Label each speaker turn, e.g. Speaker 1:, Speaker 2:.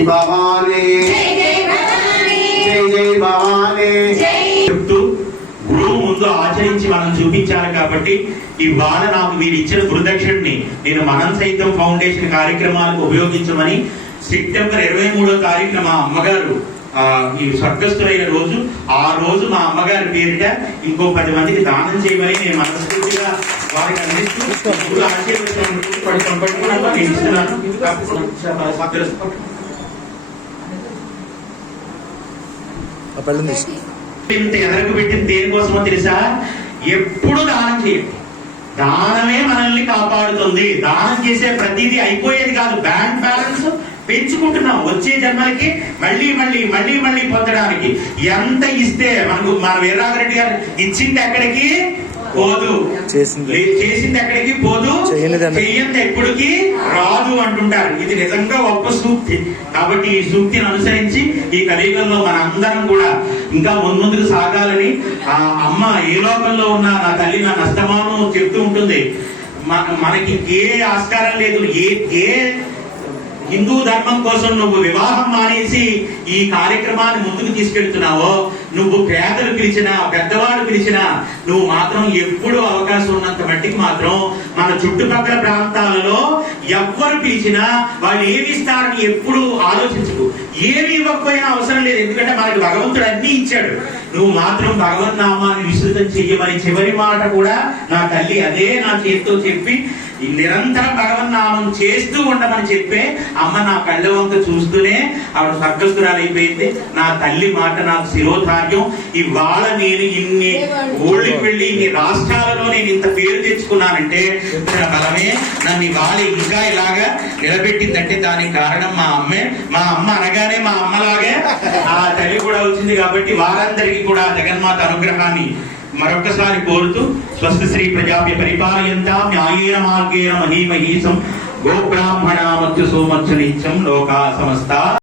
Speaker 1: భవానీ జై జై భవానీ
Speaker 2: చెప్తూ గురువు ముందు ఆచరించి మనం చూపించాలి. కాబట్టి ఇవాళ నాకు మీరు ఇచ్చిన గురుదక్షిణని నేను మనం సైతం ఫౌండేషన్ కార్యక్రమాలకు ఉపయోగించమని సెప్టెంబర్ 23వ తారీఖున మా అమ్మగారు ఈ స్వర్గస్థులైన రోజు, ఆ రోజు మా అమ్మగారి పేరిట ఇంకో 10 మందికి దానం చేయమని నేను మనస్ఫూర్తిగా వారికి అందిస్తూ ఇంత ఎదరకు పెట్టిన దేనికోసమో తెలుసా? ఎప్పుడు దానం చేయండి. దానమే మనల్ని కాపాడుతుంది. దానం చేసే ప్రతిదీ అయిపోయేది కాదు. బ్యాంక్ బ్యాలెన్స్ పెంచుకుంటున్నాం వచ్చే జన్మలకి మళ్ళీ మళ్ళీ మళ్ళీ మళ్ళీ పొందడానికి. ఎంత ఇస్తే మనకు మన వీరరాఘరెడ్డి గారు ఇచ్చింది ఎక్కడికి పోదు, చేసింది ఎక్కడికి పోదు, చెయ్యంది ఎప్పటికి రాదు అంటుంటారు. ఇది నిజంగా గొప్ప సూక్తి. కాబట్టి ఈ సూక్తిని అనుసరించి ఈ కలియుగంలో మనందరం కూడా ఇంకా ముందుకు సాగాలని ఆ అమ్మ ఏ లోకంలో ఉన్నా నా తల్లి నా నష్టమానం చెప్తూ ఉంటుంది. మనకి ఏ ఆస్కారం లేదు. ఏ హిందూ ధర్మం కోసం నువ్వు వివాహం మానేసి ఈ కార్యక్రమాన్ని ముందుకు తీసుకెళ్తున్నావో, నువ్వు పేదలు పిలిచినా పెద్దవాడు పిలిచినా నువ్వు మాత్రం ఎప్పుడు అవకాశం ఉన్నంత మట్టికి మాత్రం మన చుట్టుపక్కల ప్రాంతాలలో ఎవ్వరు పిలిచినా వాళ్ళు ఏమి ఇస్తారని ఎప్పుడు ఆలోచించకు. ఏమి ఇవ్వకపోయినా అవసరం లేదు, ఎందుకంటే మనకి భగవంతుడు అన్ని ఇచ్చాడు. నువ్వు మాత్రం భగవన్ నామాన్ని విస్తృతం చెయ్యమని చివరి మాట కూడా నా తల్లి అదే నా చేతితో చెప్పి నిరంతరం భగవన్ నామం చేస్తూ ఉండమని చెప్పే అమ్మ నా కళ్ళ వంక చూస్తూనే ఆవిడ స్వర్గస్థురాలు అయిపోయింది. నా తల్లి మాట నాకు శిరోధార్యం. ఇవాళ నేను ఇన్ని ఊళ్ళకి వెళ్ళి ఇన్ని రాష్ట్రాలలో నేను ఇంత పేరు తెచ్చుకున్నానంటే బలమే నన్ను ఇవాళ ఇంకా ఇలాగా నిలబెట్టిందంటే దానికి కారణం మా అమ్మే. మా అమ్మ అనగానే మా అమ్మలాగే ఆ తల్లి కూడా వచ్చింది. కాబట్టి వారందరికీ కూడా జగన్మాత అనుగ్రహాన్ని మరొకసారి కోరుతూ స్వస్తి శ్రీ ప్రజాభ్య పరిపాలయంతాం న్యాయేన మార్గేణ మహీమహీసం గోబ్రాహ్మణా మధ్య సోమచ్చ నిత్యం లోకా సమస్త